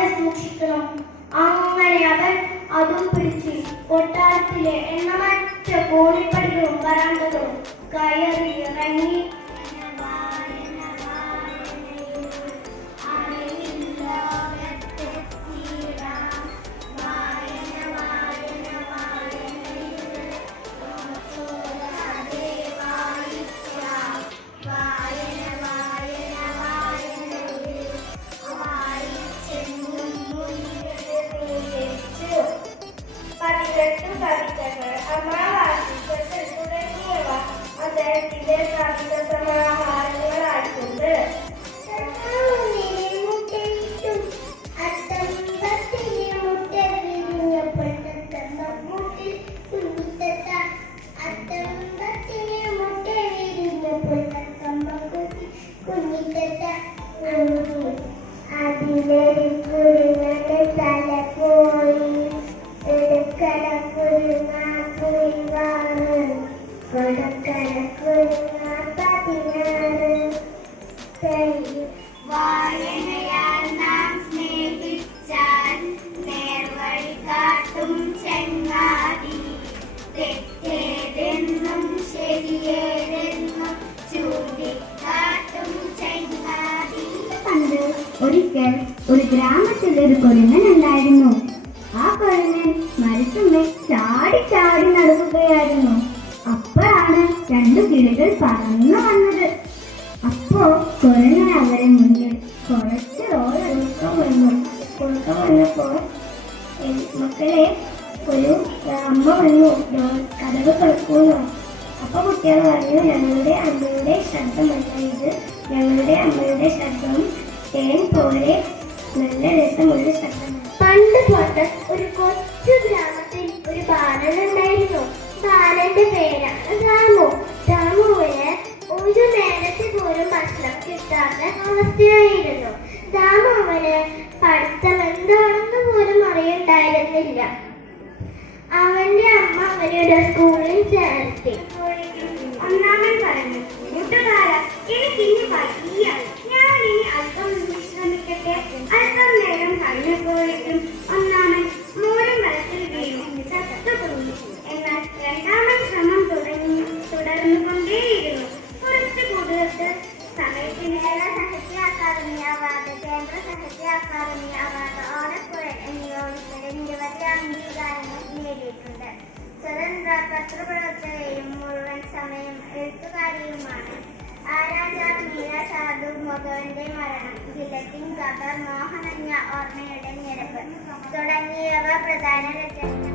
വളരെ സൂക്ഷിക്കണം. അങ്ങനെ അവൻ അതും പിടിച്ച് കൊട്ടാരത്തിലെ എണ്ണമറ്റ കോണിപ്പടികളും വരാന്തകളും കയറി ഇറങ്ങി. കവിതകൾ, അമാവാസികൾ തുടങ്ങിയവ അദ്ദേഹത്തിന്റെ കവിത സമാഹാരങ്ങളായിട്ടുണ്ട്. വായനയാൽ നാം സ്നേഹിച്ചാൽ നേർവഴി കാട്ടും ചങ്ങാതി, തെറ്റേതെന്നും ശരിയേതെന്നും ചൂണ്ടിക്കാട്ടും ചങ്ങാതി. പണ്ട് ഒരിക്കൽ ഒരു ഗ്രാമത്തിൽ ഒരു കുരങ്ങൻ ഉണ്ടായിരുന്നു. ആ കുരങ്ങൻ മരത്തുമ്മേ ചാടി ചാടി നടക്കുകയായിരുന്നു. അപ്പോഴാണ് രണ്ടു കിളികൾ പറന്നു വന്നത്. അപ്പോ കുരങ്ങൻ അവരെ മുന്നിൽ കുറച്ച് വന്നപ്പോ മക്കളെ ഒരു അമ്മ വന്നു, കഥകൾ കളിക്കുന്നു. അപ്പൊ കുട്ടികൾ പറഞ്ഞു, ഞങ്ങളുടെ അമ്മയുടെ ശബ്ദമല്ല ഇത്, ഞങ്ങളുടെ അമ്മയുടെ ശബ്ദം തേൻ പോലെ നല്ല രസമുള്ള ശബ്ദമാണ്. പണ്ട് തൊട്ട് ഒരു കൊച്ചു ഗ്രാമത്തിൽ ഒരു ബാലൻ ഉണ്ടായിരുന്നു. ബാലന്റെ പേരാണ് രാമു. രാമുവിന് ഒരു നേരത്തെ പോലും ഭക്ഷണം കിട്ടാത്ത അവസ്ഥയായിരുന്നു. രാമുവിന് പഠിത്തം എന്താണെന്ന് പോലും അറിയണ്ടായിരുന്നില്ല. അവന്റെ അമ്മ അവരുടെ സ്കൂളിൽ ചേർത്തി. ഒന്നാമൻ പറഞ്ഞു, കൂട്ടുകാരാ, എനിക്കിനി വയ്യ, ഞാൻ ഇനി അല്പം വിശ്രമിക്കട്ടെ. അല്പം നേരം കഴിഞ്ഞപ്പോഴേക്കും ഒന്നാമൻ മോരും വെള്ളത്തിൽ വീണു ചത്തുപോയി. എന്നാൽ രണ്ടാമൻ ശ്രമം തുടർന്നുകൊണ്ടേയിരുന്നു. കുറച്ച് കൂടുതൽ സമയത്തിന് സാഹിത്യ അക്കാദമി അവാർഡ്, കേന്ദ്ര സാഹിത്യ അക്കാദമി അവാർഡ്, ഓലപ്പുഴ എന്നിവ ഉൾപ്പെടെ നിരവധി അംഗീകാരങ്ങൾ നേടിയിട്ടുണ്ട്. സ്വതന്ത്ര പത്രപ്രവർത്തകയും മുഴുവൻ സമയം എഴുത്തുകാരിയുമാണ്. ആരാചാർ മീര ഷാദൂർ മുഖവന്റെ മരണം, ഗില്ലറ്റിൻ ഖബർ, മോഹനഞ്ഞ ഓർമ്മയുടെ ഞെരപ്പ് തുടങ്ങിയവ പ്രധാന രചനകൾ.